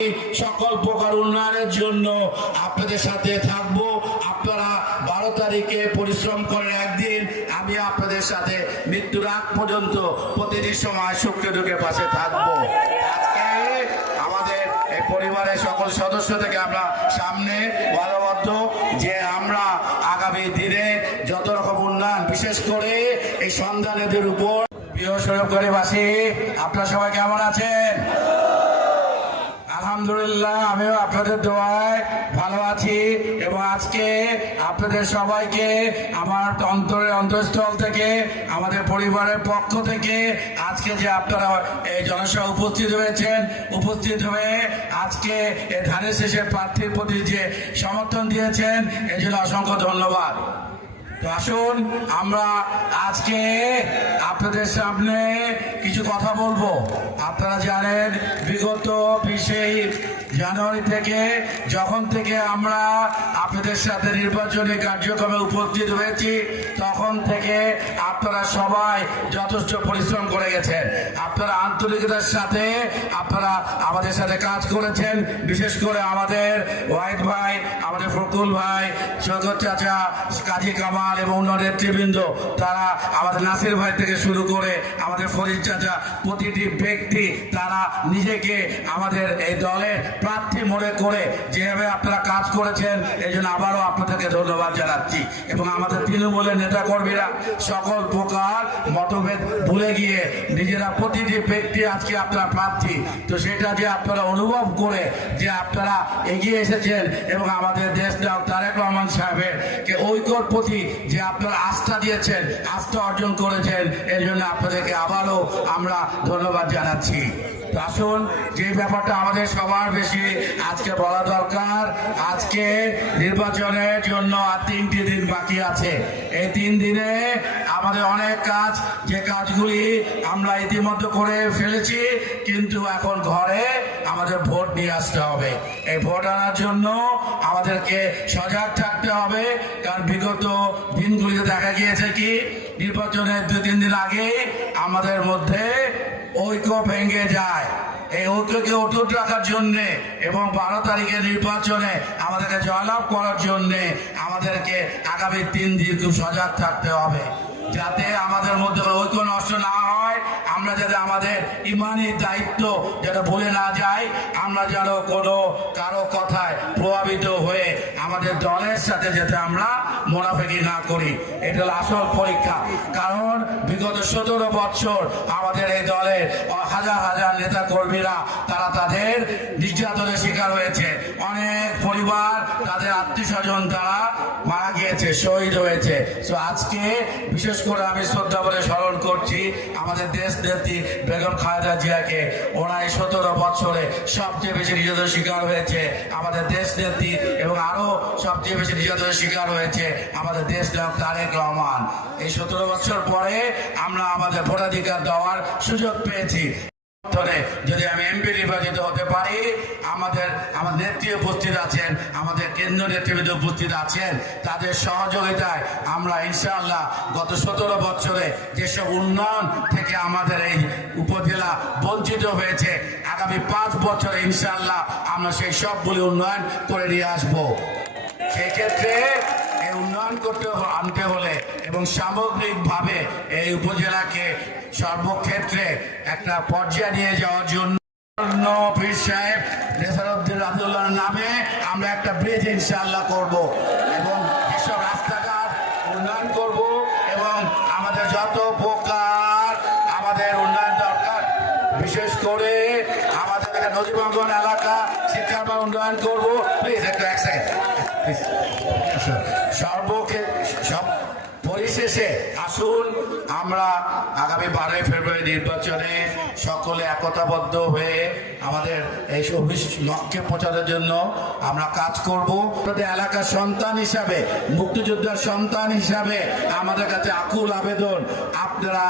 সকল প্রকার উন্নয়নের জন্য আপনাদের সাথে থাকবো। আপনারা 12 তারিখে পরিশ্রম করেন একদিন, আমি আপনাদের সাথে মৃত্যুর আগ পর্যন্ত প্রতিটি সময় সুখে দুঃখে পাশে থাকবো। আজকে আমাদের এই পরিবারের সকল সদস্য থেকে আমরা সামনে বলবদ্ধ যে আমরা আগামী দিনে যত রকম উন্নয়ন, বিশেষ করে এই সন্তানদের উপর। প্রিয় সড়কবাসী, আপনারা সবাই কেমন আছেন? আলহামদুলিল্লাহ, আমিও আপনাদের দোয়ায় ভালো আছি এবং আজকে আপনাদের সবাইকে আমার অন্তরের অন্তঃস্থল থেকে, আমাদের পরিবারের পক্ষ থেকে আজকে যে আপনারা এই জনসভা উপস্থিত হয়ে আজকে এই ধানের শেষের প্রার্থীর প্রতি যে সমর্থন দিয়েছেন, এই জন্য অসংখ্য ধন্যবাদ। তো আসুন আমরা আজকে আপনাদের সামনে কিছু কথা বলবো। আপনারা জানেন বিগত 20 জানুয়ারি থেকে যখন থেকে আমরা আপনাদের সাথে নির্বাচনী কার্যক্রমে উপস্থিত হয়েছি, তখন থেকে আপনারা সবাই যথেষ্ট পরিশ্রম করে গেছেন। আপনারা আন্তরিকতার সাথে আপনারা আমাদের সাথে কাজ করেছেন। বিশেষ করে আমাদের ওয়াহিদ ভাই, আমাদের ফকুল ভাই, সৈকত চাচা, কাজী কামাল এবং অন্য নেতৃবৃন্দ, তারা আমাদের নাসির ভাই থেকে শুরু করে আমাদের ফরিদ চাচা, প্রতিটি ব্যক্তি তারা নিজেকে আমাদের এই দলের প্রার্থী মনে করে যেভাবে আপনারা কাজ করেছেন, এই জন্য আবারও আপনাদেরকে ধন্যবাদ জানাচ্ছি। এবং আমাদের তৃণমূলের নেতাকর্মীরা সকল প্রকার মতভেদ ভুলে গিয়ে নিজেরা, প্রতিটি ব্যক্তি আজকে আপনারা প্রার্থী, তো সেটা যে আপনারা অনুভব করে যে আপনারা এগিয়ে এসেছেন এবং আমাদের দেশ নায়ক তারেক রহমান সাহেবের ঐক্যর প্রতি যে আপনারা আস্থা দিয়েছেন, আস্থা অর্জন করেছেন, এর জন্য আপনাদেরকে আবারও আমরা ধন্যবাদ জানাচ্ছি। আসুন, যে ব্যাপারটা আমাদের সবার বেশি আজকে বলা দরকার, আজকে নির্বাচনের জন্য আর 3টি দিন বাকি আছে। এই 3 দিনে আমাদের অনেক কাজ, যে কাজগুলি আমরা ইতিমধ্যে করে ফেলেছি, কিন্তু এখন ঘরে আমাদের ভোট নিয়ে আসতে হবে। এই ভোট আনার জন্য আমাদেরকে সজাগ থাকতে হবে, কারণ বিগত দিনগুলিতে দেখা গিয়েছে কি নির্বাচনের 2-3 দিন আগে আমাদের মধ্যে ঐক্য ভেঙে যায়। এই ঐক্যকে অটুট রাখার জন্যে এবং 12 তারিখের নির্বাচনে আমাদেরকে জয়লাভ করার জন্যে আমাদেরকে আগামী 3 দিন খুব সজাগ থাকতে হবে, যাতে আমাদের মধ্যে ঐক্য নষ্ট না হয়। আমরা যাতে আমাদের ইমানি দায়িত্ব যাতে ভুলে না যাই, আমরা যেন কোনো কারো কথায় প্রভাবিত হয়ে আমাদের দলের সাথে যাতে আমরা মোনাফেকি না করি। এটা হলো আসল পরীক্ষা। কারণ বিগত 17 বছর আমাদের এই দলের হাজার হাজার নেতা কর্মীরা তারা তাদের নির্যাতনের শিকার হয়েছে। অনেক পরিবার, তাদের আত্মীয়স্বজন তারা মারা গিয়েছে, শহীদ হয়েছে। তো আজকে বিশেষ করে আমি শ্রদ্ধা বলে স্মরণ করছি আমাদের দেশ নেত্রী বেগম খালেদা জিয়াকে। ওরা এই 17 বছরে সবচেয়ে বেশি নির্যাতনের শিকার হয়েছে আমাদের দেশ নেত্রী, এবং আরো সবচেয়ে বেশি নির্যাতনের শিকার হয়েছে আমাদের দেশ নায়ক তারেক রহমান। এই 17 বছর পরে আমরা আমাদের ভোটাধিকার দেওয়ার সুযোগ পেয়েছি। যদি আমি এমপি নির্বাচিত হতে পারি, আমাদের নেত্রী উপস্থিত আছেন, আমাদের কেন্দ্রীয় নেতৃবৃন্দ উপস্থিত আছেন, তাদের সহযোগিতায় আমরা ইনশাআল্লাহ গত 17 বছরে যেসব উন্নয়ন থেকে আমাদের এই উপজেলা বঞ্চিত হয়েছে, আগামী 5 বছরে ইনশাআল্লাহ আমরা সেই সবগুলি উন্নয়ন করে নিয়ে আসবো। সেই ক্ষেত্রে এই উন্নয়ন আনতে হলে এবং সামগ্রিকভাবে এই উপজেলাকে সর্বক্ষেত্রে একটা পর্যায়ে নিয়ে যাওয়ার জন্য পীর সাহেব নেসারউদ্দিন রাদিউল্লাহর নামে আমরা একটা ব্রিজ ইনশাআল্লাহ করব এবং এসব রাস্তাঘাট উন্নয়ন করব এবং আমাদের যত প্রকার আমাদের উন্নয়ন দরকার, বিশেষ করে আমাদের নদীবঙ্গন এলাকা শিক্ষার উন্নয়ন করব। প্লিজ একটু এক সেকেন্ড। পরিশেষে আসুন আমরা আগামী 12 ফেব্রুয়ারি নির্বাচনে সকলে একতাবদ্ধ হয়ে আমাদের এই লক্ষ্যে পৌঁছানোর জন্য আমরা কাজ করব। এলাকার সন্তান হিসাবে, মুক্তিযোদ্ধার সন্তান হিসাবে আমাদের কাছে আকুল আবেদন, আপনারা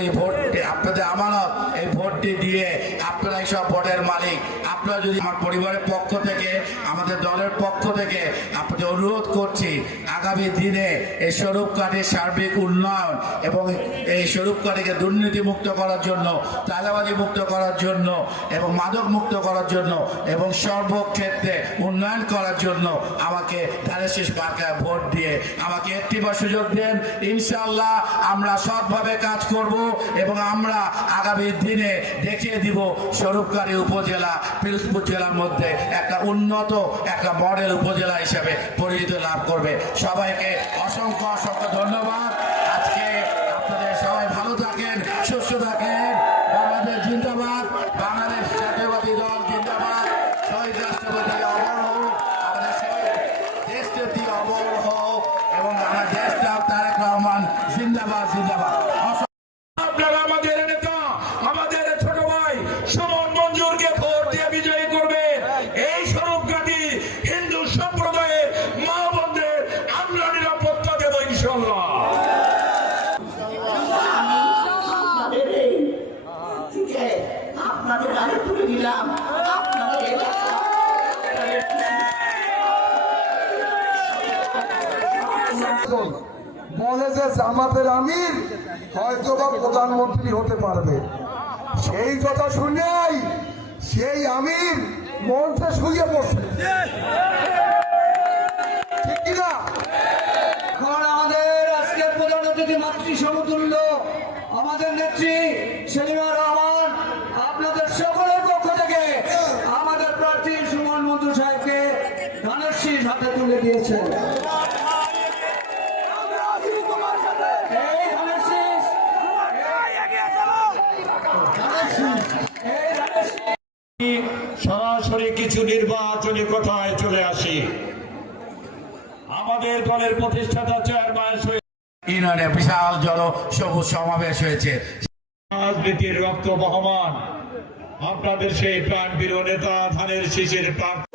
এই ভোটটি, আপনাদের আমানত, এই ভোটটি দিয়ে আপনারা এইসব ভোটের মালিক। আপনারা যদি আমার পরিবারের পক্ষ থেকে, আমাদের দলের পক্ষ থেকে আপনাদের অনুরোধ করছি, আগামী দিনে এই স্বরূপকাঠি সার্বিক সার্বিক উন্নয়ন এবং এই স্বরূপকারীকে দুর্নীতি মুক্ত করার জন্য, চাঁদাবাজি মুক্ত করার জন্য এবং মাদক মুক্ত করার জন্য এবং সর্বক্ষেত্রে উন্নয়ন করার জন্য আমাকে ধানের শীষ মার্কায় ভোট দিয়ে আমাকে একটিবার সুযোগ দেন। ইনশাআল্লাহ আমরা সৎভাবে কাজ করব এবং আমরা আগামী দিনে দেখিয়ে দিব স্বরূপকারী উপজেলা পিরোজপুর জেলার মধ্যে একটা উন্নত একটা মডেল উপজেলা হিসেবে পরিচিতি লাভ করবে। সবাইকে অসংখ্য অসংখ্য ধন্যবাদ। আজকে আপনাদের সবাই ভালো থাকেন, সুস্থ থাকেন। বাংলাদেশ জিন্দাবাদ, বাংলাদেশ জাতীয়বাদী দল জিন্দাবাদ। শহীদ রাষ্ট্রপতি অমর হোক, আমাদের শহীদ দেশটি অমর হোক এবং আমার দেশটা তারেক রহমান জিন্দাবাদ জিন্দাবাদ। আপনারা আমাদের নেতা, আমাদের ছোট ভাই সুমন মঞ্জুরকে ভোট দিয়ে বিজয়ী করবেন। এই স্বরূপকারী হিন্দু সম্প্রদায়ের মা বোনদের আমরা নিরাপত্তা দেব ইনশাআল্লাহ। আপনাদের গাড়ি তুলে দিলাম, আপনাদের বলে যে জামাতের আমির হয়তো বা প্রধানমন্ত্রী হতে পারবে, সেই কথা শুনেই সেই আমির মঞ্চে শুয়ে পড়ছে, ঠিক কিনা? এখন আমাদের আজকের প্রধান অতিথি মাতৃ সমতুল্য আমাদের নেত্রী সেলিমা রহমান আপনাদের সকলের পক্ষ থেকে আমাদের প্রার্থী সুমন মঞ্জুর সাহেবকে ধানের শীষ হাতে তুলে দিয়েছেন। এই ধানের শীষ, সরাসরি কিছু নির্বাচনী কথায় চলে আসি। আমাদের দলের প্রতিষ্ঠাতা চেয়ারম্যান ইউনিয়নে বিশাল সবুজ সমাবেশ হয়েছে। রাজনীতির রক্ত বহমান আপনাদের সেই প্রাণপ্রিয় নেতা ধানের শীষের প্রার্থী